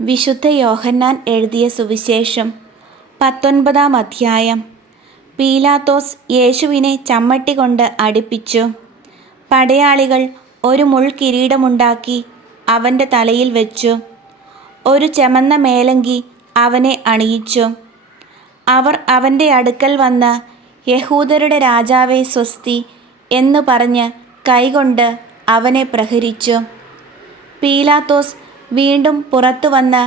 വിശുദ്ധ യോഹന്നാൻ എഴുതിയ സുവിശേഷം പത്തൊൻപതാം അധ്യായം. പീലാത്തോസ് യേശുവിനെ ചമ്മട്ടി കൊണ്ട് അടിപ്പിച്ചു. പടയാളികൾ ഒരു മുൾ കിരീടമുണ്ടാക്കി അവന്റെ തലയിൽ വെച്ചു. ഒരു ചമന്ന മേലങ്കി അവനെ അണിയിച്ചു. അവർ അവന്റെ അടുക്കൽ വന്ന് യഹൂദരുടെ രാജാവെ സ്വസ്തി എന്നു പറഞ്ഞ് കൈകൊണ്ട് അവനെ പ്രഹരിച്ചു. പീലാത്തോസ് വീണ്ടും പുറത്തു വന്ന്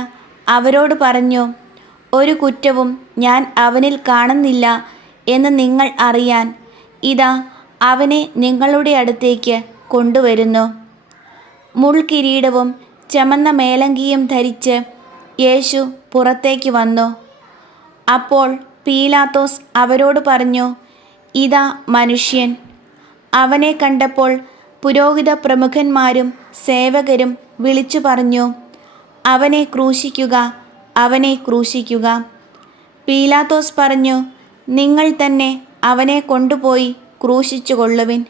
അവരോട് പറഞ്ഞു ഒരു കുറ്റവും ഞാൻ അവനിൽ കാണുന്നില്ല എന്ന് നിങ്ങൾ അറിയാൻ ഇതാ അവനെ നിങ്ങളുടെ അടുത്തേക്ക് കൊണ്ടുവരുന്നു. മുൾക്കിരീടവും ചമന്ന മേലങ്കിയും ധരിച്ച് യേശു പുറത്തേക്ക് വന്നു. അപ്പോൾ പീലാത്തോസ് അവരോട് പറഞ്ഞു ഇതാ മനുഷ്യൻ. അവനെ കണ്ടപ്പോൾ പുരോഹിത പ്രമുഖന്മാരും സേവകരും വിളിച്ചു പറഞ്ഞു അവനെ ക്രൂശിക്കുക അവനെ ക്രൂശിക്കുക. പീലാത്തോസ് പറഞ്ഞു നിങ്ങൾ തന്നെ അവനെ കൊണ്ടുപോയി ക്രൂശിച്ചു കൊള്ളുവിൻ.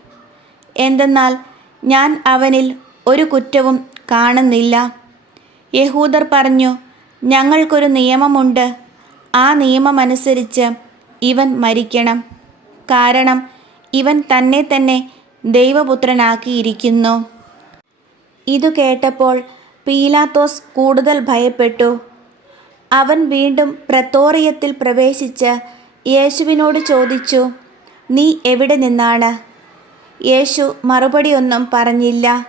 എന്തെന്നാൽ ഞാൻ അവനിൽ ഒരു കുറ്റവും കാണുന്നില്ല. യഹൂദർ പറഞ്ഞു ഞങ്ങൾക്കൊരു നിയമമുണ്ട്. ആ നിയമമനുസരിച്ച് ഇവൻ മരിക്കണം. കാരണം ഇവൻ തന്നെ തന്നെ ദൈവപുത്രനാക്കിയിരിക്കുന്നു. ഇതു കേട്ടപ്പോൾ പീലാത്തോസ് കൂടുതൽ ഭയപ്പെട്ടു. അവൻ വീണ്ടും പ്രത്തോറിയത്തിൽ പ്രവേശിച്ച് യേശുവിനോട് ചോദിച്ചു നീ എവിടെ നിന്നാണ്? യേശു മറുപടിയൊന്നും പറഞ്ഞില്ല.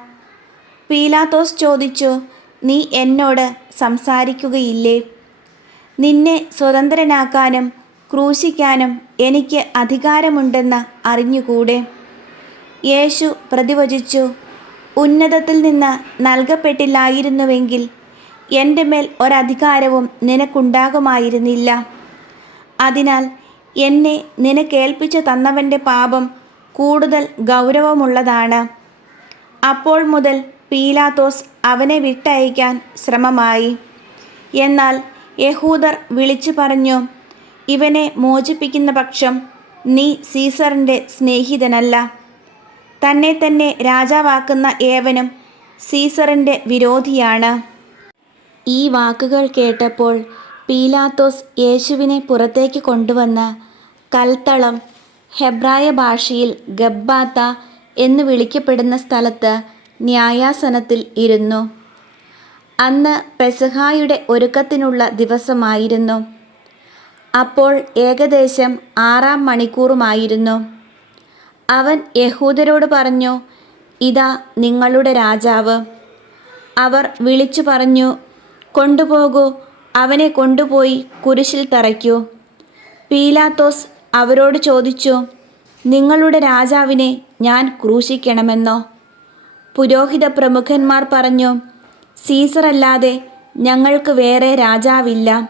പീലാത്തോസ് ചോദിച്ചു നീ എന്നോട് സംസാരിക്കുകയില്ലേ? നിന്നെ സ്വതന്ത്രനാക്കാനും ക്രൂശിക്കാനും എനിക്ക് അധികാരമുണ്ടെന്ന് അറിഞ്ഞുകൂടെ? യേശു പ്രതിവചിച്ചു ഉന്നതത്തിൽ നിന്ന് നൽകപ്പെട്ടില്ലായിരുന്നുവെങ്കിൽ എന്റെ മേൽ ഒരധികാരവും നിനക്കുണ്ടാകുമായിരുന്നില്ല. അതിനാൽ എന്നെ നിനക്കേൽപ്പിച്ചു തന്നവന്റെ പാപം കൂടുതൽ ഗൗരവമുള്ളതാണ്. അപ്പോൾ മുതൽ പീലാത്തോസ് അവനെ വിട്ടയക്കാൻ ശ്രമമായി. എന്നാൽ യഹൂദർ വിളിച്ചു പറഞ്ഞു ഇവനെ മോചിപ്പിക്കുന്ന പക്ഷം നീ സീസറിന്റെ സ്നേഹിതനല്ല. തന്നെ തന്നെ രാജാവാക്കുന്ന ഏവനും സീസറിന്റെ വിരോധിയാണ്. ഈ വാക്കുകൾ കേട്ടപ്പോൾ പീലാത്തോസ് യേശുവിനെ പുറത്തേക്ക് കൊണ്ടുവന്ന് കൽത്തളം ഹെബ്രായ ഭാഷയിൽ ഗബ്ബാത്ത എന്ന് വിളിക്കപ്പെടുന്ന സ്ഥലത്ത് ന്യായാസനത്തിൽ ഇരുന്നു. അന്ന് പെസഹായുടെ ഒരുക്കത്തിനുള്ള ദിവസമായിരുന്നു. അപ്പോൾ ഏകദേശം ആറാം മണിക്കൂറുമായിരുന്നു. അവൻ യഹൂദരോട് പറഞ്ഞു ഇതാ നിങ്ങളുടെ രാജാവ്. അവർ വിളിച്ചു പറഞ്ഞു കൊണ്ടുപോകൂ അവനെ കൊണ്ടുപോയി കുരിശിൽ തറയ്ക്കൂ. പീലാത്തോസ് അവരോട് ചോദിച്ചു നിങ്ങളുടെ രാജാവിനെ ഞാൻ ക്രൂശിക്കണമെന്നോ? പുരോഹിത പ്രമുഖന്മാർ പറഞ്ഞു സീസറല്ലാതെ ഞങ്ങൾക്ക് വേറെ രാജാവില്ല.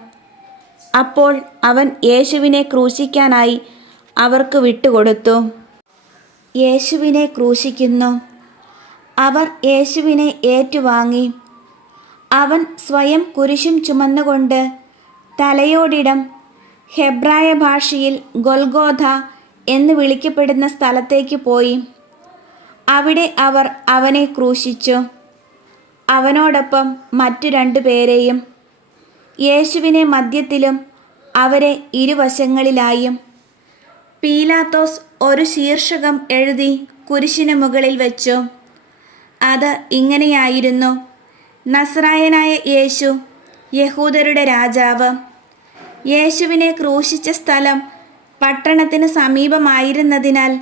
അപ്പോൾ അവൻ യേശുവിനെ ക്രൂശിക്കാനായി അവർക്ക് വിട്ടുകൊടുത്തു. യേശുവിനെ ക്രൂശിക്കുന്നു. അവർ യേശുവിനെ ഏറ്റുവാങ്ങി. അവൻ സ്വയം കുരിശും ചുമന്നുകൊണ്ട് തലയോടിടം ഹെബ്രായ ഭാഷയിൽ ഗൊൽഗോധ എന്ന് വിളിക്കപ്പെടുന്ന സ്ഥലത്തേക്ക് പോയി. അവിടെ അവർ അവനെ ക്രൂശിച്ചു. അവനോടൊപ്പം മറ്റു രണ്ടു പേരെയും യേശുവിനെ മധ്യത്തിലും അവരെ ഇരുവശങ്ങളിലായും പീലാത്തോസ് ഒരു ശീർഷകം എഴുതി കുരിശിന് മുകളിൽ വെച്ചു. അത് ഇങ്ങനെയായിരുന്നു. നസ്രായനായ യേശു യഹൂദരുടെ രാജാവ്. യേശുവിനെ ക്രൂശിച്ച സ്ഥലം പട്ടണത്തിന് സമീപമായിരുന്നതിനാൽ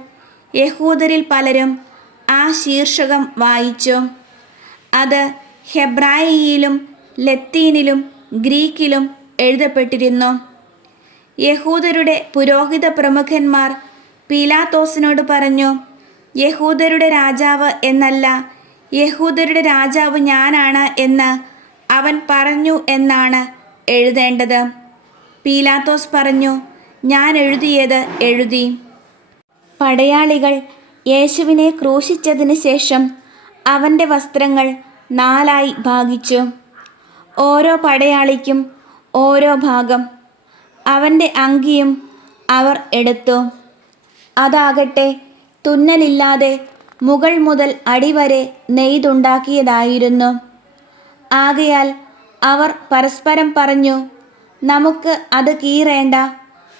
യഹൂദരിൽ പലരും ആ ശീർഷകം വായിച്ചു. അത് ഹെബ്രായിയിലും ലത്തീനിലും ഗ്രീക്കിലും എഴുതപ്പെട്ടിരുന്നു. യഹൂദരുടെ പുരോഹിത പ്രമുഖന്മാർ പീലാത്തോസിനോട് പറഞ്ഞു യഹൂദരുടെ രാജാവ് എന്നല്ല യഹൂദരുടെ രാജാവ് ഞാനാണ് എന്ന് അവൻ പറഞ്ഞു എന്നാണ് എഴുതേണ്ടത്. പീലാത്തോസ് പറഞ്ഞു ഞാൻ എഴുതിയത് എഴുതി. പടയാളികൾ യേശുവിനെ ക്രൂശിച്ചതിന് ശേഷം അവന്റെ വസ്ത്രങ്ങൾ നാലായി ഭാഗിച്ചു. ഓരോ പടയാളിക്കും ഓരോ ഭാഗം അവന്റെ അങ്കിയും അവർ എടുത്തു. അതാകട്ടെ തുന്നലില്ലാതെ മുകൾ മുതൽ അടിവരെ നെയ്തുണ്ടാക്കിയതായിരുന്നു ആകയാൽ അവർ പരസ്പരം പറഞ്ഞു നമുക്ക് അത് കീറേണ്ട.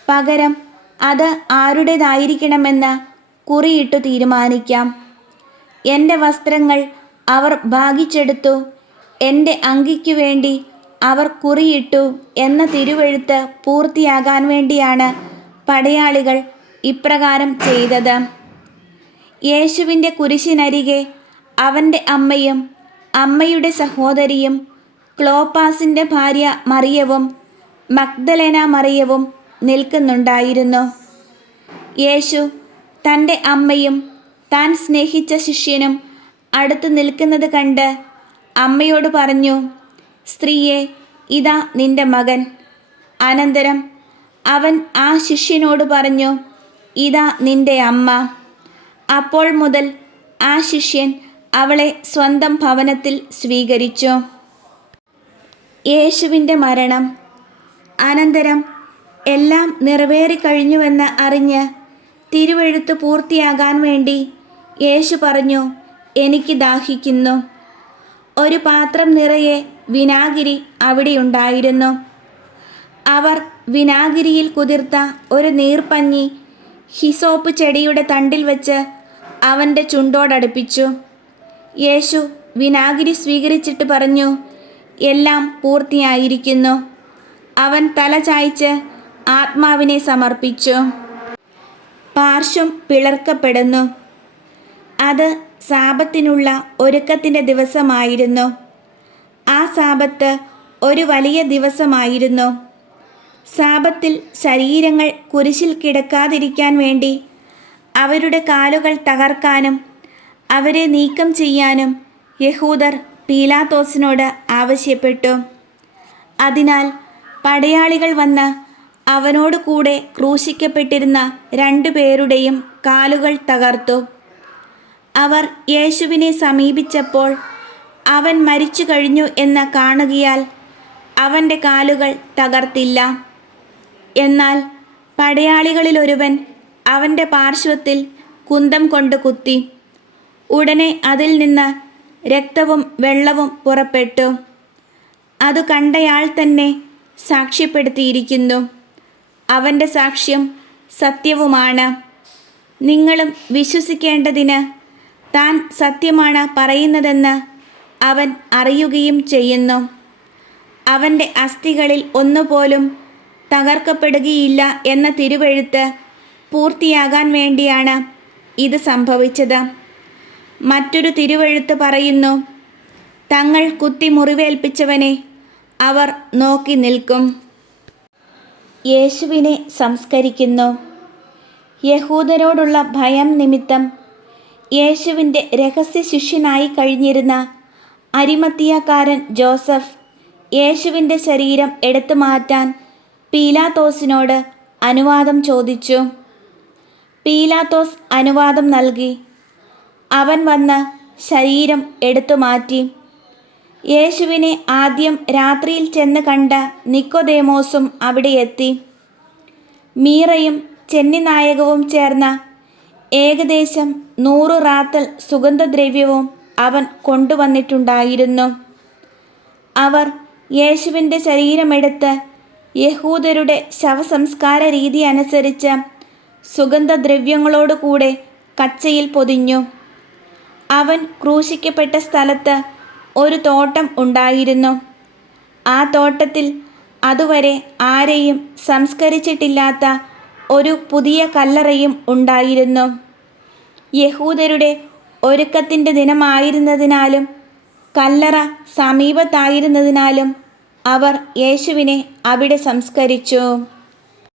പകരം അത് ആരുടേതായിരിക്കണമെന്ന് കുറിയിട്ടു തീരുമാനിക്കാം. എന്റെ വസ്ത്രങ്ങൾ അവർ ഭാഗിച്ചെടുത്തു. എന്റെ അങ്കിക്കു വേണ്ടി അവർ കുറിയിട്ടു എന്ന തിരുവെഴുത്ത് പൂർത്തിയാകാൻ വേണ്ടിയാണ് പടയാളികൾ ഇപ്രകാരം ചെയ്തത്. യേശുവിന്റെ കുരിശിനരികെ അവന്റെ അമ്മയും അമ്മയുടെ സഹോദരിയും ക്ലോപ്പാസിന്റെ ഭാര്യ മറിയവും മഗ്ദലേന മറിയവും നിൽക്കുന്നുണ്ടായിരുന്നു. യേശു തന്റെ അമ്മയും താൻ സ്നേഹിച്ച ശിഷ്യനും അടുത്ത് നിൽക്കുന്നത് കണ്ട് അമ്മയോട് പറഞ്ഞു സ്ത്രീയെ ഇതാ നിന്റെ മകൻ. അനന്തരം അവൻ ആ ശിഷ്യനോട് പറഞ്ഞു ഇതാ നിന്റെ അമ്മ. അപ്പോൾ മുതൽ ആ ശിഷ്യൻ അവളെ സ്വന്തം ഭവനത്തിൽ സ്വീകരിച്ചു. യേശുവിന്റെ മരണം. അനന്തരം എല്ലാം നിറവേറിക്കഴിഞ്ഞുവെന്ന് അറിഞ്ഞ് തിരുവെഴുത്ത് പൂർത്തിയാകാൻ വേണ്ടി യേശു പറഞ്ഞു എനിക്ക് ദാഹിക്കുന്നു. ഒരു പാത്രം നിറയെ വിനാഗിരി അവിടെയുണ്ടായിരുന്നു. അവർ വിനാഗിരിയിൽ കുതിർത്ത ഒരു നീർപ്പഞ്ഞി ഹിസോപ്പ് ചെടിയുടെ തണ്ടിൽ വെച്ച് അവന്റെ ചുണ്ടോടടുപ്പിച്ചു യേശു വിനാഗിരി സ്വീകരിച്ചിട്ട് പറഞ്ഞു എല്ലാം പൂർത്തിയായിരിക്കുന്നു. അവൻ തല ചായ്ച്ച് ആത്മാവിനെ സമർപ്പിച്ചു. പാർശ്വം പിളർക്കപ്പെടുന്നു. അത് സാപത്തിനുള്ള ഒരുക്കത്തിന്റെ ദിവസമായിരുന്നു. ആ സാപത്ത് ഒരു വലിയ ദിവസമായിരുന്നു. സാപത്തിൽ ശരീരങ്ങൾ കുരിശിൽ കിടക്കാതിരിക്കാൻ വേണ്ടി അവരുടെ കാലുകൾ തകർക്കാനും അവരെ നീക്കം ചെയ്യാനും യഹൂദർ പീലാത്തോസിനോട് ആവശ്യപ്പെട്ടു. അതിനാൽ പടയാളികൾ വന്ന് അവനോട് കൂടെ ക്രൂശിക്കപ്പെട്ടിരുന്ന രണ്ടു പേരുടെയും കാലുകൾ തകർത്തു. അവർ യേശുവിനെ സമീപിച്ചപ്പോൾ അവൻ മരിച്ചു കഴിഞ്ഞു എന്ന് കാണുകയാൽ അവന്റെ കാലുകൾ തകർത്തില്ല. എന്നാൽ പടയാളികളിലൊരുവൻ അവന്റെ പാർശ്വത്തിൽ കുന്തം കൊണ്ട് കുത്തി. ഉടനെ അതിൽ നിന്ന് രക്തവും വെള്ളവും പുറപ്പെട്ടു. അത് കണ്ടയാൾ തന്നെ സാക്ഷ്യപ്പെടുത്തിയിരിക്കുന്നു. അവന്റെ സാക്ഷ്യം സത്യവുമാണ്. നിങ്ങളും വിശ്വസിക്കേണ്ടതിന് താൻ സത്യമാണ് പറയുന്നതെന്ന് അവൻ അറിയുകയും ചെയ്യുന്നു. അവന്റെ അസ്ഥികളിൽ ഒന്നുപോലും തകർക്കപ്പെടുകയില്ല എന്ന തിരുവെഴുത്ത് പൂർത്തിയാകാൻ വേണ്ടിയാണ് ഇത് സംഭവിച്ചത്. മറ്റൊരു തിരുവെഴുത്ത് പറയുന്നു തങ്ങൾ കുത്തി മുറിവേൽപ്പിച്ചവനെ അവർ നോക്കി നിൽക്കും. യേശുവിനെ സംസ്കരിക്കുന്നു. യഹൂദരോടുള്ള ഭയം നിമിത്തം യേശുവിന്റെ രഹസ്യ ശിഷ്യനായി കഴിഞ്ഞിരുന്ന അരിമത്തിയക്കാരൻ ജോസഫ് യേശുവിന്റെ ശരീരം എടുത്തു മാറ്റാൻ പീലാത്തോസിനോട് അനുവാദം ചോദിച്ചു. പീലാത്തോസ് അനുവാദം നൽകി. അവൻ വന്ന് ശരീരം എടുത്തു മാറ്റി. യേശുവിനെ ആദ്യം രാത്രിയിൽ ചെന്ന് കണ്ട നിക്കോദേമോസും അവിടെ എത്തി. മീറയും ചെന്നിനായകവും ചേർന്ന ഏകദേശം നൂറ് റാത്തൽ സുഗന്ധദ്രവ്യവും അവൻ കൊണ്ടുവന്നിട്ടുണ്ടായിരുന്നു. അവർ യേശുവിന്റെ ശരീരമെടുത്ത് യഹൂദരുടെ ശവസംസ്കാര രീതി അനുസരിച്ച് സുഗന്ധദ്രവ്യങ്ങളോടുകൂടെ കച്ചയിൽ പൊതിഞ്ഞു. അവൻ ക്രൂശിക്കപ്പെട്ട സ്ഥലത്ത് ഒരു തോട്ടം ഉണ്ടായിരുന്നു. ആ തോട്ടത്തിൽ അതുവരെ ആരെയും സംസ്കരിച്ചിട്ടില്ലാത്ത ഒരു പുതിയ കല്ലറയും ഉണ്ടായിരുന്നു. യഹൂദരുടെ ഒരുക്കത്തിന്റെ ദിനമായിരുന്നതിനാലും കല്ലറ സമീപത്തായിരുന്നതിനാലും അവർ യേശുവിനെ അവിടെ സംസ്കരിച്ചു.